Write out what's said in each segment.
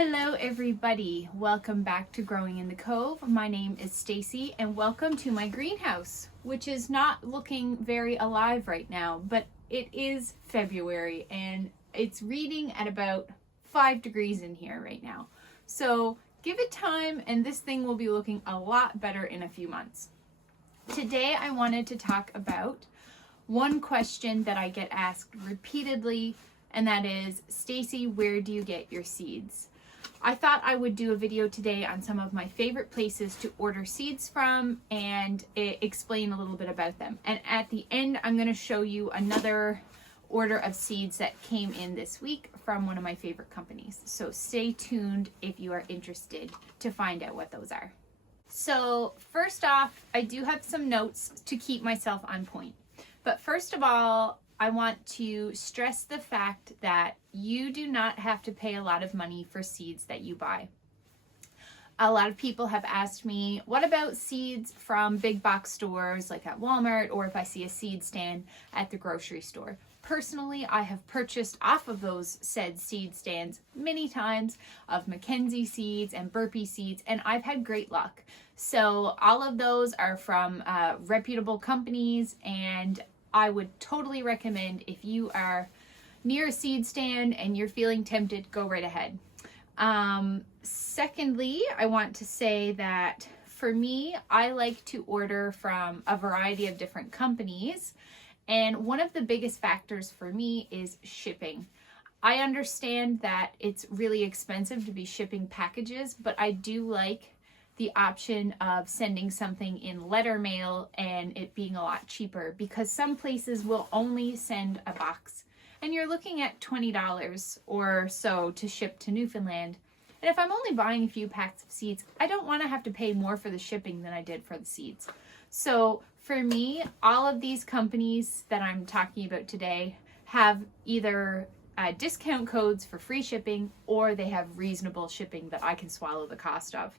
Hello everybody, welcome back to Growing in the Cove. My name is Stacy and welcome to my greenhouse, which is not looking very alive right now, but it is February and it's reading at about 5 degrees in here right now. So give it time and this thing will be looking a lot better in a few months. Today I wanted to talk about one question that I get asked repeatedly, and that is, Stacy, where do you get your seeds? I thought I would do a video today on some of my favorite places to order seeds from and explain a little bit about them. And at the end, I'm going to show you another order of seeds that came in this week from one of my favorite companies. So stay tuned if you are interested to find out what those are. So first off, I do have some notes to keep myself on point. But first of all, I want to stress the fact that you do not have to pay a lot of money for seeds that you buy. A lot of people have asked me, what about seeds from big box stores like at Walmart, or if I see a seed stand at the grocery store? Personally, I have purchased off of those said seed stands many times of Mackenzie seeds and Burpee seeds, and I've had great luck. So all of those are from reputable companies, and I would totally recommend, if you are near a seed stand and you're feeling tempted, go right ahead. Secondly, I want to say that for me, I like to order from a variety of different companies. And one of the biggest factors for me is shipping. I understand that it's really expensive to be shipping packages, but I do like the option of sending something in letter mail and it being a lot cheaper, because some places will only send a box and you're looking at $20 or so to ship to Newfoundland. And if I'm only buying a few packs of seeds, I don't want to have to pay more for the shipping than I did for the seeds. So for me, all of these companies that I'm talking about today have either discount codes for free shipping, or they have reasonable shipping that I can swallow the cost of.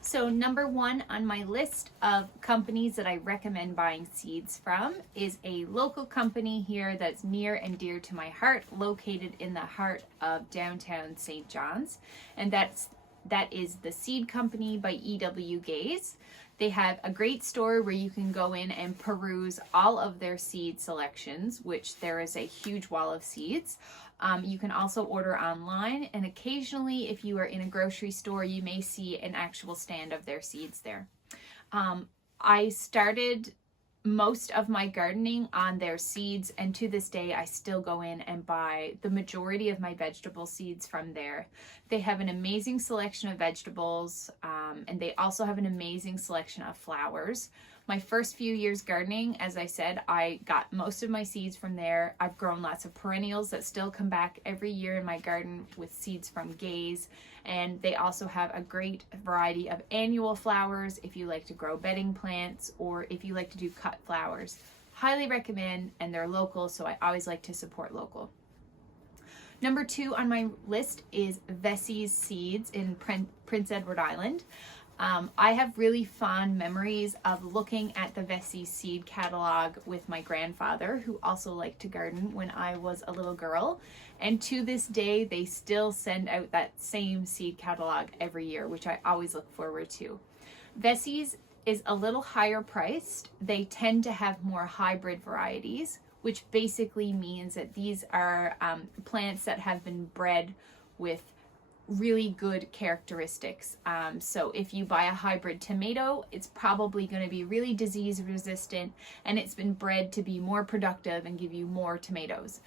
So number one on my list of companies that I recommend buying seeds from is a local company here that's near and dear to my heart, located in the heart of downtown St. John's, and that is the Seed Company by E.W. Gaze. They have a great store where you can go in and peruse all of their seed selections, which there is a huge wall of seeds. You can also order online, and occasionally if you are in a grocery store, you may see an actual stand of their seeds there. I started most of my gardening on their seeds, and to this day I still go in and buy the majority of my vegetable seeds from there. They have an amazing selection of vegetables, and they also have an amazing selection of flowers. My first few years gardening, as I said, I got most of my seeds from there. I've grown lots of perennials that still come back every year in my garden with seeds from Gaze. And they also have a great variety of annual flowers if you like to grow bedding plants, or if you like to do cut flowers. Highly recommend, and they're local, so I always like to support local. Number two on my list is Veseys Seeds in Prince Edward Island. I have really fond memories of looking at the Veseys seed catalog with my grandfather, who also liked to garden when I was a little girl. And to this day, they still send out that same seed catalog every year, which I always look forward to. Veseys is a little higher priced. They tend to have more hybrid varieties, which basically means that these are plants that have been bred with really good characteristics. So if you buy a hybrid tomato, it's probably going to be really disease resistant, and it's been bred to be more productive and give you more tomatoes.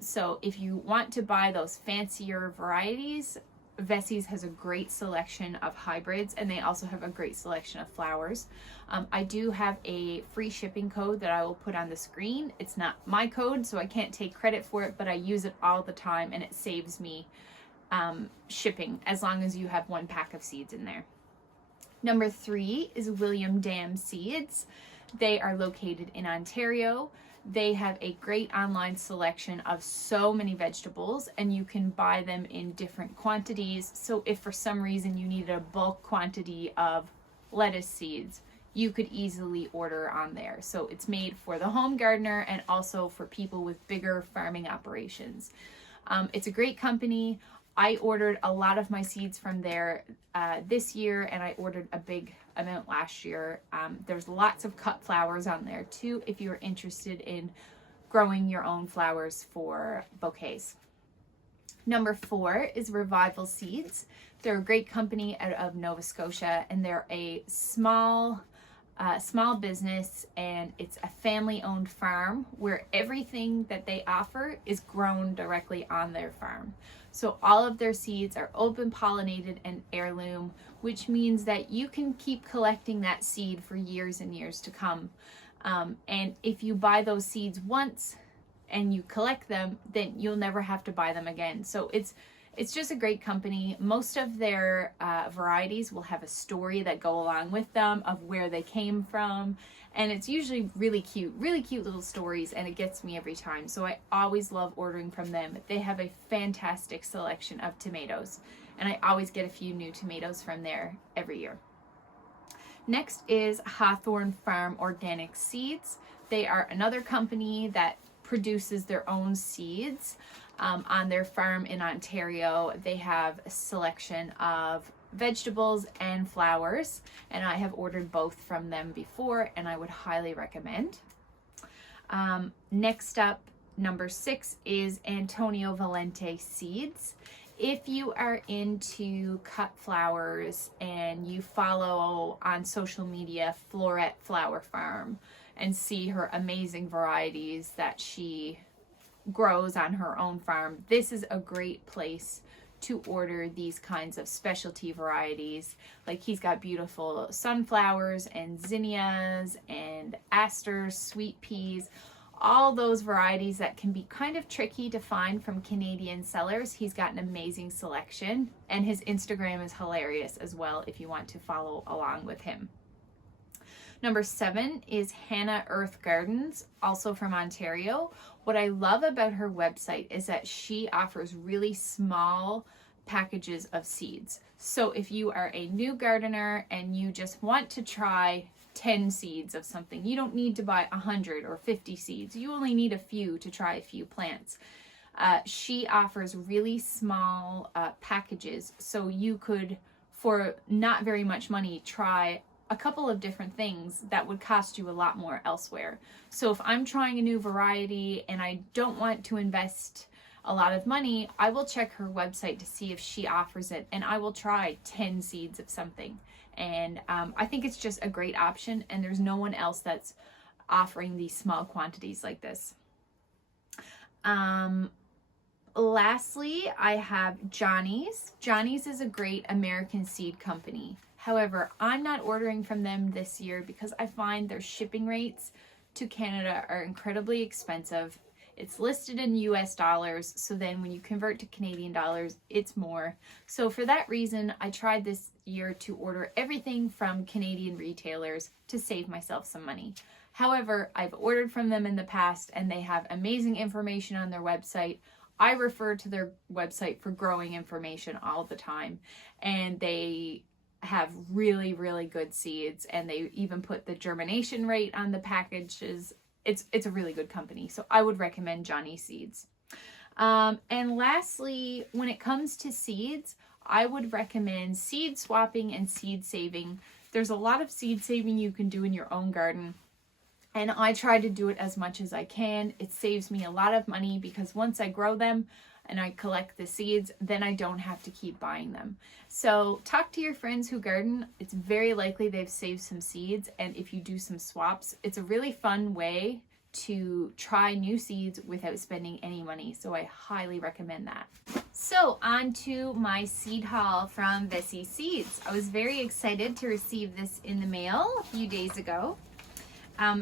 So if you want to buy those fancier varieties, Veseys has a great selection of hybrids, and they also have a great selection of flowers. I do have a free shipping code that I will put on the screen. It's not my code, so I can't take credit for it, but I use it all the time, and it saves me shipping as long as you have one pack of seeds in there. Number three is William Dam Seeds. They are located in Ontario. They have a great online selection of so many vegetables, and you can buy them in different quantities. So if for some reason you needed a bulk quantity of lettuce seeds, you could easily order on there. So it's made for the home gardener and also for people with bigger farming operations. It's a great company. I ordered a lot of my seeds from there this year, and I ordered a big amount last year. There's lots of cut flowers on there too if you're interested in growing your own flowers for bouquets. Number 4 is Revival Seeds. They're a great company out of Nova Scotia, and they're a small business, and it's a family-owned farm where everything that they offer is grown directly on their farm. So all of their seeds are open pollinated and heirloom, which means that you can keep collecting that seed for years and years to come. And if you buy those seeds once and you collect them, then you'll never have to buy them again. So it's just a great company. Most of their varieties will have a story that go along with them of where they came from. And it's usually really cute little stories, and it gets me every time. So I always love ordering from them. They have a fantastic selection of tomatoes, and I always get a few new tomatoes from there every year. Next is Hawthorn Farm Organic Seeds. They are another company that produces their own seeds. On their farm in Ontario, they have a selection of vegetables and flowers, and I have ordered both from them before, and I would highly recommend. Next up, number 6 is Antonio Valente Seeds. If you are into cut flowers and you follow on social media Florette Flower Farm and see her amazing varieties that she grows on her own farm, this is a great place to order these kinds of specialty varieties. Like, he's got beautiful sunflowers and zinnias and asters, sweet peas, all those varieties that can be kind of tricky to find from Canadian sellers. He's got an amazing selection, and his Instagram is hilarious as well if you want to follow along with him. Number 7 is Hana Earth Gardens, also from Ontario. What I love about her website is that she offers really small packages of seeds. So if you are a new gardener and you just want to try 10 seeds of something, you don't need to buy 100 or 50 seeds. You only need a few to try a few plants. She offers really small packages, so you could, for not very much money, try a couple of different things that would cost you a lot more elsewhere. So if I'm trying a new variety and I don't want to invest a lot of money, I will check her website to see if she offers it, and I will try 10 seeds of something. And I think it's just a great option, and there's no one else that's offering these small quantities like this. Lastly, I have Johnny's. Johnny's is a great American seed company. However, I'm not ordering from them this year because I find their shipping rates to Canada are incredibly expensive. It's listed in US dollars, so then when you convert to Canadian dollars, it's more. So for that reason, I tried this year to order everything from Canadian retailers to save myself some money. However, I've ordered from them in the past, and they have amazing information on their website. I refer to their website for growing information all the time, and they have really, really good seeds, and they even put the germination rate on the packages. It's a really good company, so I would recommend Johnny's Seeds. And lastly, when it comes to seeds, I would recommend seed swapping and seed saving. There's a lot of seed saving you can do in your own garden, and I try to do it as much as I can. It saves me a lot of money because once I grow them and I collect the seeds, then I don't have to keep buying them. So talk to your friends who garden. It's very likely they've saved some seeds, and if you do some swaps, it's a really fun way to try new seeds without spending any money. So I highly recommend that. So on to my seed haul from Veseys Seeds. I was very excited to receive this in the mail a few days ago.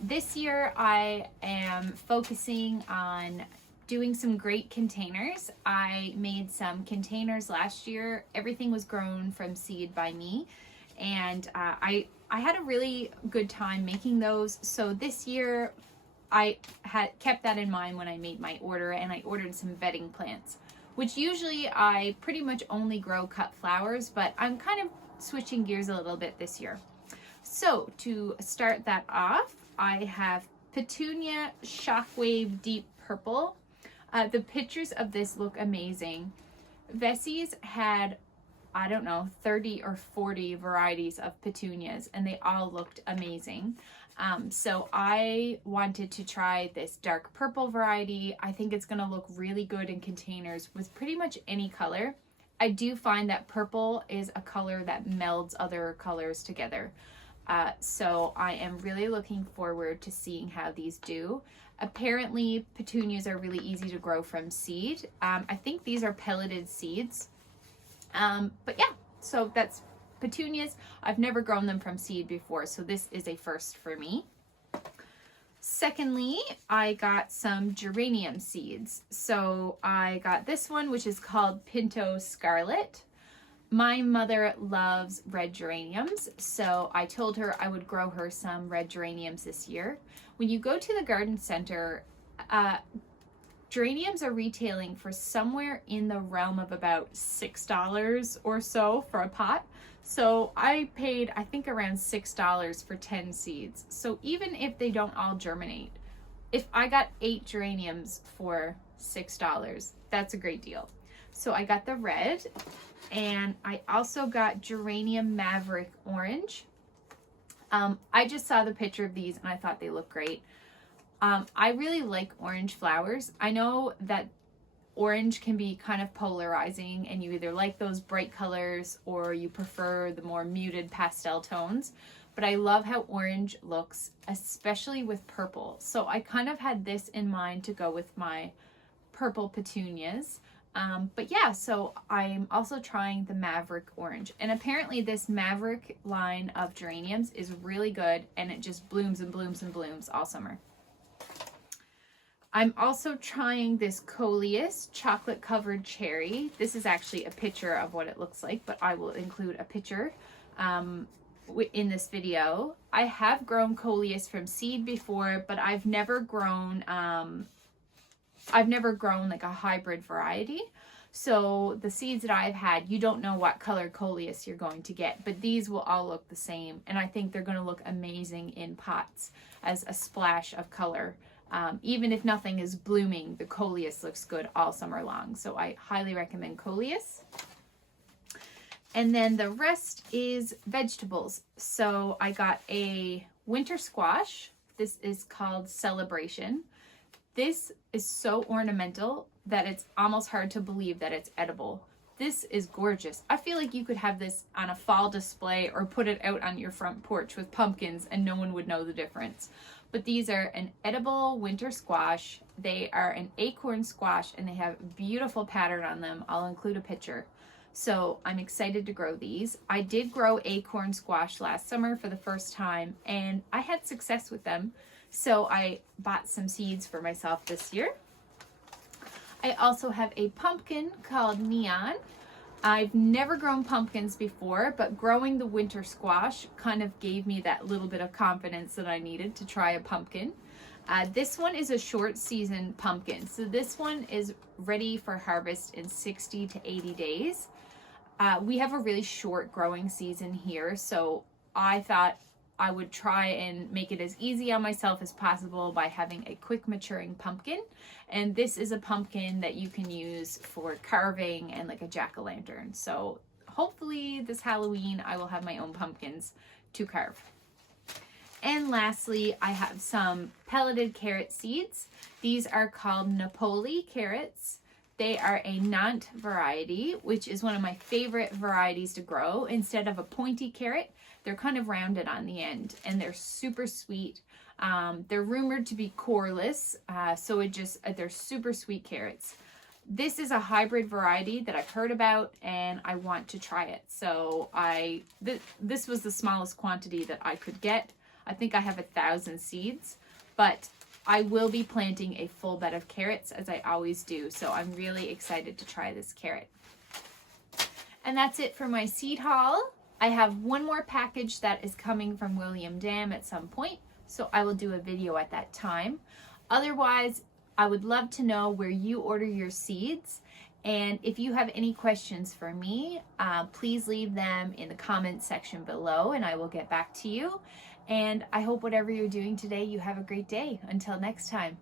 This year I am focusing on doing some great containers. I made some containers last year. Everything was grown from seed by me, and I had a really good time making those. So this year I had kept that in mind when I made my order, and I ordered some bedding plants, which usually I pretty much only grow cut flowers, but I'm kind of switching gears a little bit this year. So to start that off, I have Petunia Shockwave Deep Purple. The pictures of this look amazing. Veseys had, I don't know, 30 or 40 varieties of petunias, and they all looked amazing. So I wanted to try this dark purple variety. I think it's going to look really good in containers with pretty much any color. I do find that purple is a color that melds other colors together. So I am really looking forward to seeing how these do. Apparently, petunias are really easy to grow from seed. I think these are pelleted seeds. But yeah, so that's petunias. I've never grown them from seed before, so this is a first for me. Secondly, I got some geranium seeds. So I got this one, which is called Pinto Scarlet. My mother loves red geraniums, so I told her I would grow her some red geraniums this year. When you go to the garden center, geraniums are retailing for somewhere in the realm of about $6 or so for a pot. So I paid, I think, around $6 for 10 seeds. So even if they don't all germinate, if I got 8 geraniums for $6, that's a great deal. So I got the red, and I also got Geranium Maverick Orange. I just saw the picture of these and I thought they looked great. I really like orange flowers. I know that orange can be kind of polarizing, and you either like those bright colors or you prefer the more muted pastel tones. But I love how orange looks, especially with purple. So I kind of had this in mind to go with my purple petunias. But yeah, so I'm also trying the Maverick Orange. And apparently this Maverick line of geraniums is really good, and it just blooms and blooms and blooms all summer. I'm also trying this Coleus chocolate covered cherry. This is actually a picture of what it looks like, but I will include a picture in this video. I have grown Coleus from seed before, but I've never grown like a hybrid variety. So the seeds that I've had, you don't know what color Coleus you're going to get, but these will all look the same. And I think they're going to look amazing in pots as a splash of color. Even if nothing is blooming, the Coleus looks good all summer long. So I highly recommend Coleus. And then the rest is vegetables. So I got a winter squash. This is called Celebration. This is so ornamental that it's almost hard to believe that it's edible. This is gorgeous. I feel like you could have this on a fall display or put it out on your front porch with pumpkins and no one would know the difference. But these are an edible winter squash. They are an acorn squash and they have a beautiful pattern on them. I'll include a picture. So I'm excited to grow these. I did grow acorn squash last summer for the first time and I had success with them. So I bought some seeds for myself this year. I also have a pumpkin called Neon. I've never grown pumpkins before, but growing the winter squash kind of gave me that little bit of confidence that I needed to try a pumpkin. This one is a short season pumpkin. So this one is ready for harvest in 60 to 80 days. We have a really short growing season here, so I thought I would try and make it as easy on myself as possible by having a quick maturing pumpkin. And this is a pumpkin that you can use for carving and like a jack-o'-lantern. So hopefully this Halloween I will have my own pumpkins to carve. And lastly, I have some pelleted carrot seeds. These are called Napoli carrots. They are a Nantes variety, which is one of my favorite varieties to grow. Instead of a pointy carrot, they're kind of rounded on the end, and they're super sweet. They're rumored to be coreless, so they're super sweet carrots. This is a hybrid variety that I've heard about, and I want to try it. So this was the smallest quantity that I could get. I think I have 1,000 seeds, but I will be planting a full bed of carrots as I always do. So I'm really excited to try this carrot. And that's it for my seed haul. I have one more package that is coming from William Dam at some point, so I will do a video at that time. Otherwise, I would love to know where you order your seeds, and if you have any questions for me, please leave them in the comments section below and I will get back to you. And I hope whatever you're doing today, you have a great day. Until next time.